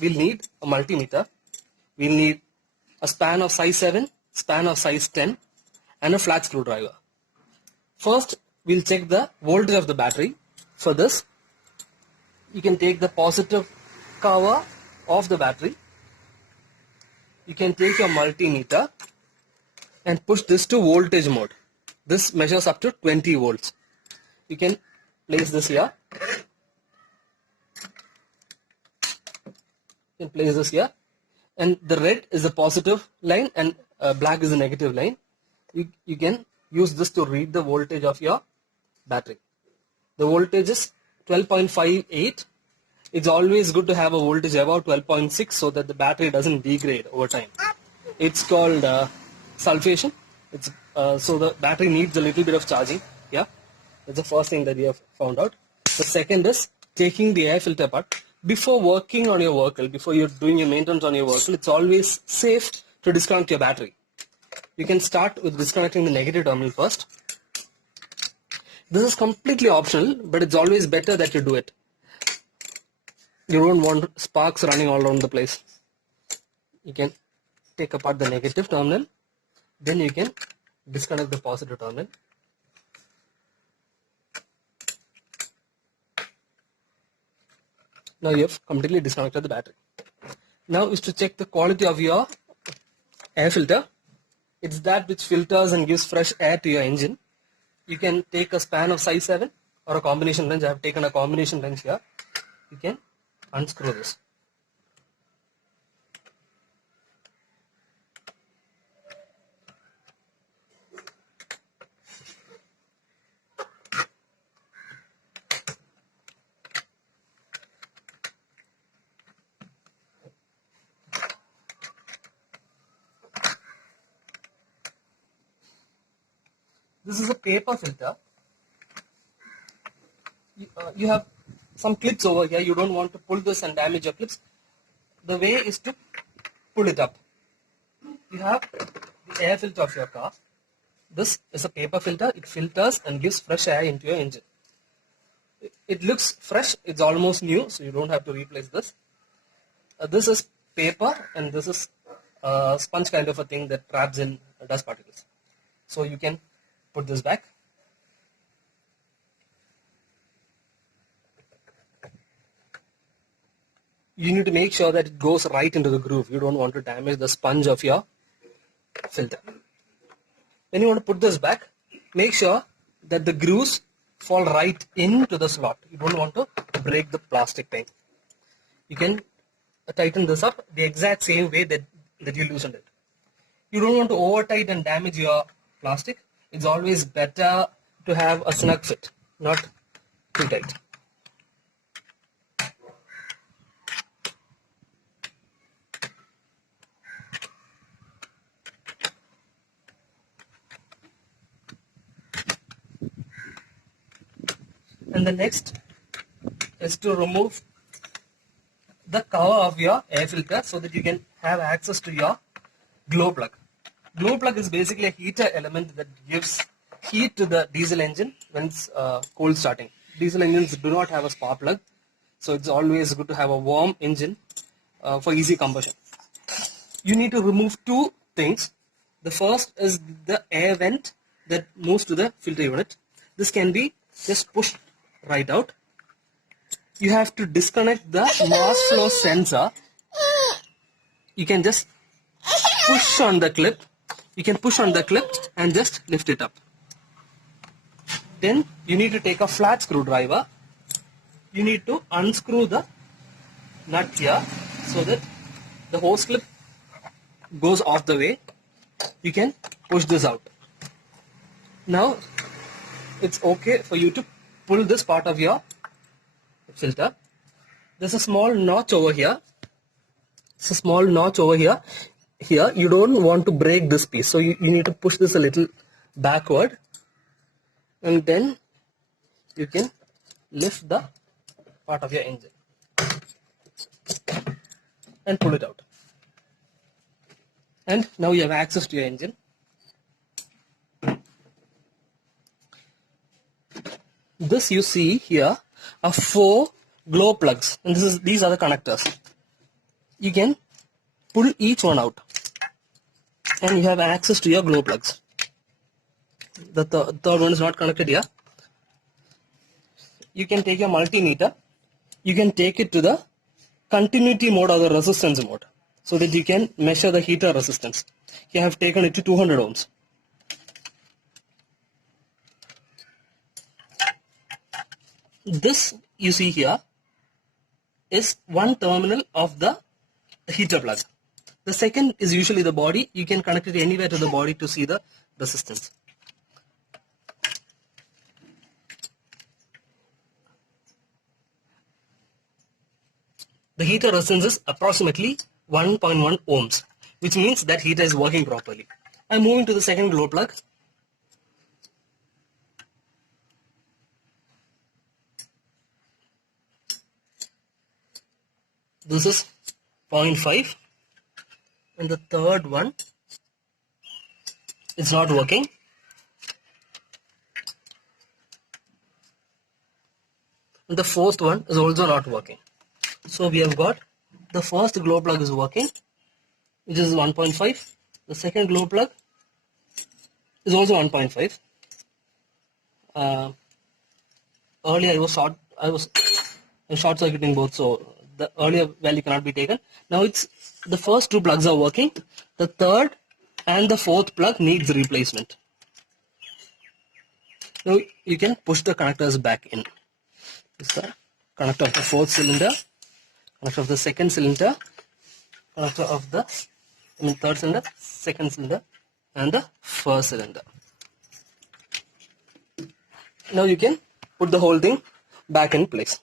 we'll need a multimeter, we'll need a span of size 7, span of size 10, and a flat screwdriver. First, we'll check the voltage of the battery. For this, you can take the positive cover of the battery. You can take your multimeter and push this to voltage mode. This measures up to 20 volts. You can place this here. You can place this here. And the red is the positive line and black is the negative line. You can use this to read the voltage of your battery. The voltage is 12.58. It's always good to have a voltage above 12.6 so that the battery doesn't degrade over time. It's called sulfation. So the battery needs a little bit of charging. Yeah, that's the first thing that we have found out. The second is taking the air filter apart. Before working on your vehicle, before you're doing your maintenance on your vehicle, it's always safe to disconnect your battery. You can start with disconnecting the negative terminal first. This is completely optional, but it's always better that you do it. You don't want sparks running all around the place. You can take apart the negative terminal, then you can disconnect the positive terminal. Now you have completely disconnected the battery. Now is to check the quality of your air filter. It's that which filters and gives fresh air to your engine. You can take a span of size 7 or a combination wrench. I have taken a combination wrench here. You can unscrew this. This is a paper filter. You have some clips over here. You don't want to pull this and damage your clips. The way is to pull it up. You have the air filter of your car. This is a paper filter. It filters and gives fresh air into your engine. It looks fresh. It's almost new, so you don't have to replace this. This is paper, and this is a sponge kind of a thing that traps in dust particles. So you can put this back. You need to make sure that it goes right into the groove. You don't want to damage the sponge of your filter. When you want to put this back, make sure that the grooves fall right into the slot. You don't want to break the plastic thing. You can tighten this up the exact same way that you loosened it. You don't want to over tight and damage your plastic. It's always better to have a snug fit, not too tight. And the next is to remove the cover of your air filter so that you can have access to your glow plug. Glow plug is basically a heater element that gives heat to the diesel engine when it's cold starting. Diesel engines do not have a spark plug, so it's always good to have a warm engine for easy combustion. You need to remove two things. The first is the air vent that moves to the filter unit. This can be just pushed right out. You have to disconnect the mass flow sensor. You can just push on the clip. You can push on the clip and just lift it up. Then you need to take a flat screwdriver. You need to unscrew the nut here so that the hose clip goes off the way. You can push this out. Now it's okay for you to pull this part of your filter. There's a small notch over here. It's a small notch over here. Here you don't want to break this piece, so you need to push this a little backward, and then you can lift the part of your engine and pull it out. And now you have access to your engine. This you see here are 4 glow plugs, and these are the connectors. you can pull each one out and you have access to your glow plugs. The third one is not connected here. You can take your multimeter, you can take it to the continuity mode or the resistance mode so that you can measure the heater resistance. Here I have taken it to 200 ohms. This you see here is one terminal of the heater plug. The second is usually the body. You can connect it anywhere to the body to see the resistance. The heater resistance is approximately 1.1 ohms, which means that heater is working properly. I'm moving to the second glow plug. This is 0.5 and the third one is not working. And the fourth one is also not working. So we have got the first glow plug is working, which is 1.5. The second glow plug is also 1.5. Earlier I was short circuiting both, so the earlier value cannot be taken. Now it's the first two plugs are working. The third and the fourth plug needs replacement. Now you can push the connectors back in. This is the connector of the fourth cylinder, connector of the second cylinder, connector of the third cylinder, second cylinder, and the first cylinder. Now you can put the whole thing back in place.